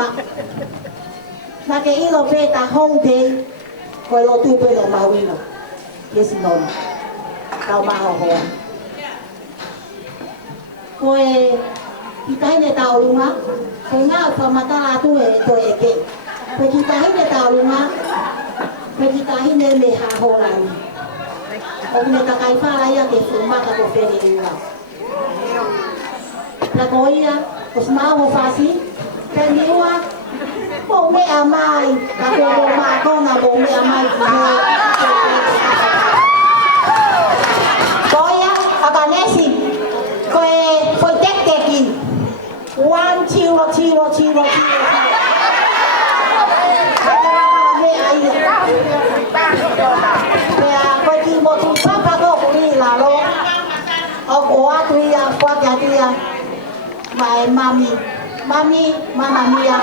mama. Na ke ilo peta home day, koe lo tupe no mawino. Yes, non. Kau maho hoa. Koe, kita hine tau lunga, koe ngā whamata atu e to eke. Koe kita hine tau lunga, koe kita hine me haho rani. O kune takai whāia ke whumaka ko where inga. Na ko ia, ko smaho whasi, te niua, mo mea mai, na ko mo mākona mo mea mai ki hea. Ko ia, akanesi, koe foi tek-teki. One, tiro. Mea ia. Mea, koe ki mo tu papa ko kuri lalo. O atu ia, kuaki atu ia. My mommy, mamma mia.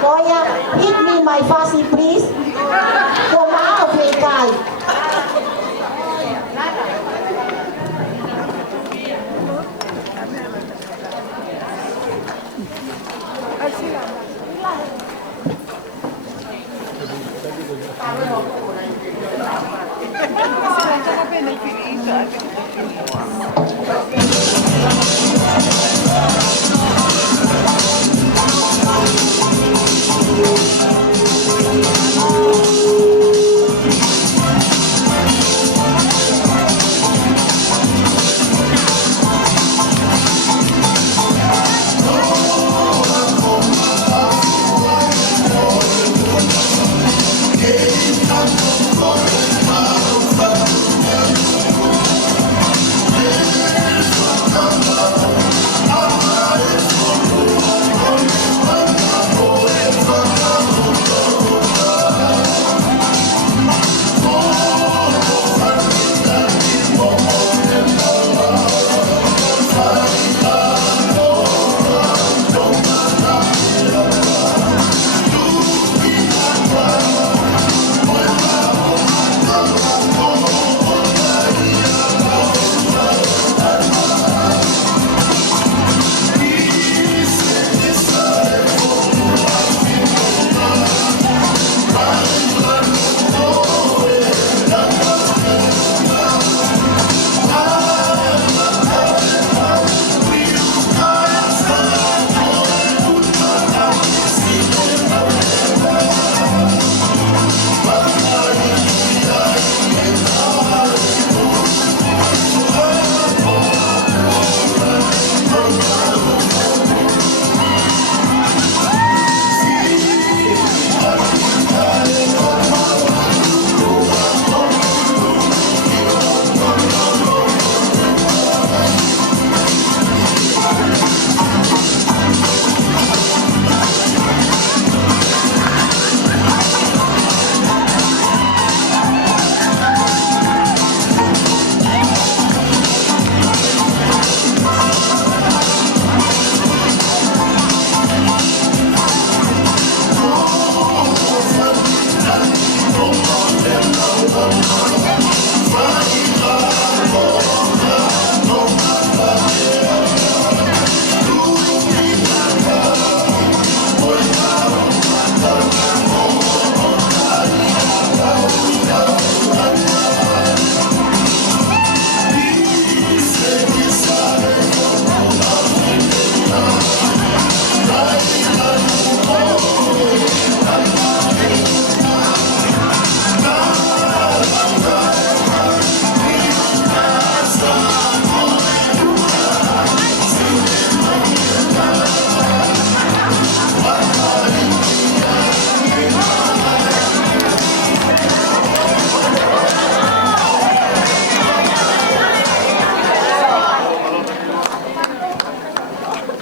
Koya, hit me my fussy please. Koma o pekai.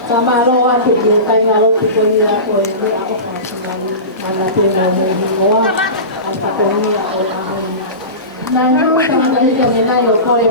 Kamaroan yung kay ngalo ko niya ko ni ako sa manapin mo ang patuloy ako ang nang sa mga kami na yo ko